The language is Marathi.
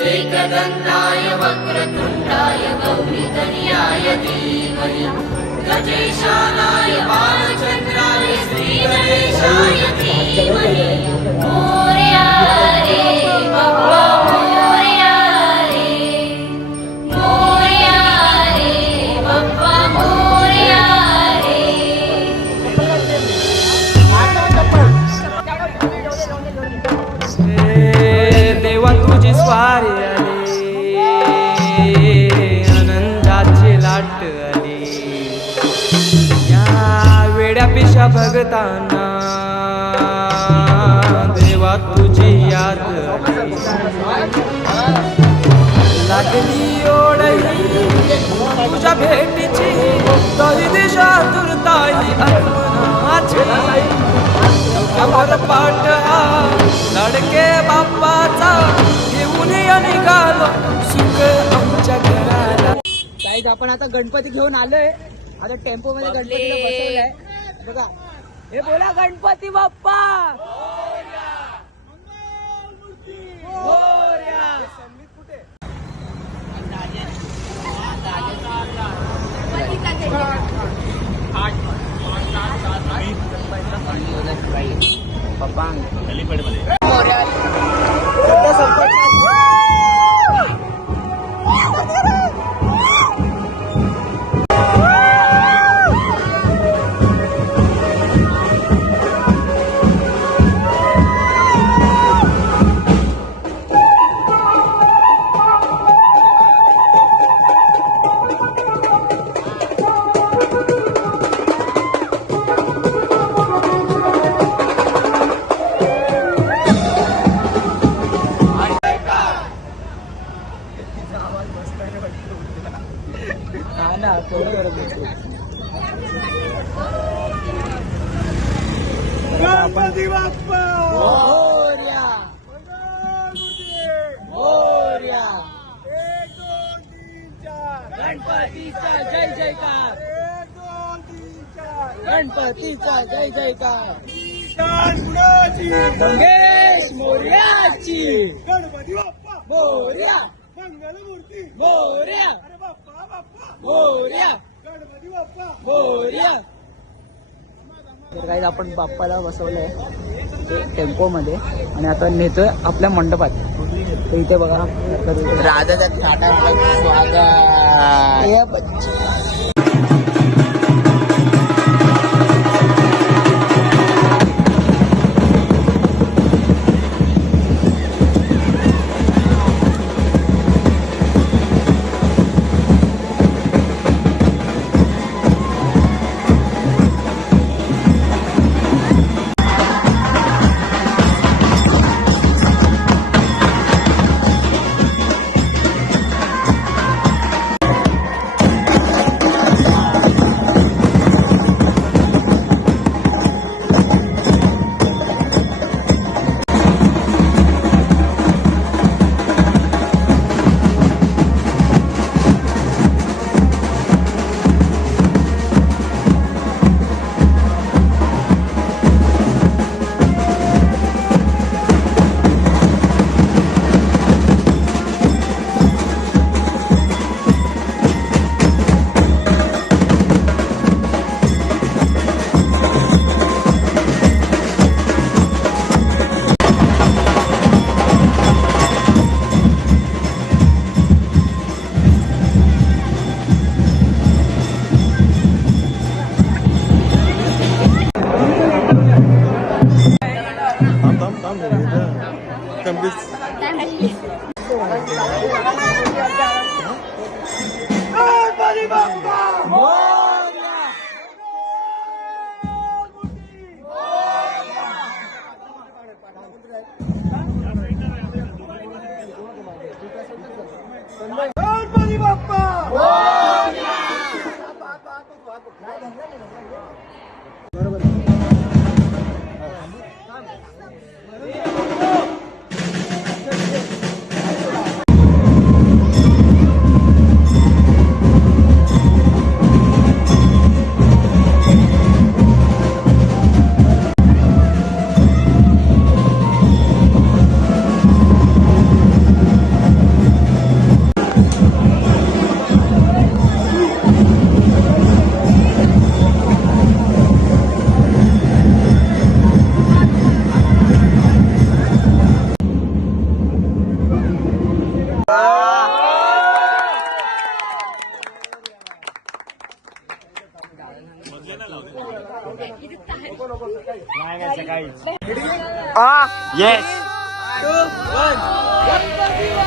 एकदन्ताय वक्रतुण्डाय गौरीतनयाय धीमहि गजेशानाय बालचन्द्राय श्रीगणेशाय धीमहि मोरया रे बाप्पा मोरया रे बाप्पा मोरया रे। देवा तुझी स्वारी आली, आनंदाची लाट आली, या वेड्या पिशा भगतांना देवा तुझी याद आली, लागली ओढही तुझ्या भेटीची, तरी दिशा तुरताई आत्मनाची, खबर पाठ लडके बाप्पाचा घेऊन निघालो सुख आमच्या घराला। गाईज आपण आता गणपती घेऊन आलोय, आता टेम्पो मध्ये गणपतीला बसवलंय बघा, हे बोला गणपती बाप्पा गणपती बाप्पा मोरया मोरया, 1 2 3 4 गणपतीचा जय जयकार, 1 2 3 4 गणपतीचा जय जयकार, गुणाची मंगेश मोरयाची, गणपती बाप्पा मोरया मंगलमूर्ती, मोरया अरे बाप्पा बाप्पा मोरया गणपती बाप्पा मोरया। तर काही आपण बाप्पाला बसवलंय टेम्पो मध्ये आणि आता नेतोय आपल्या मंडपात। तर इथे बघा राधाचा स्वागत। गणपती बाप्पा येस गणपती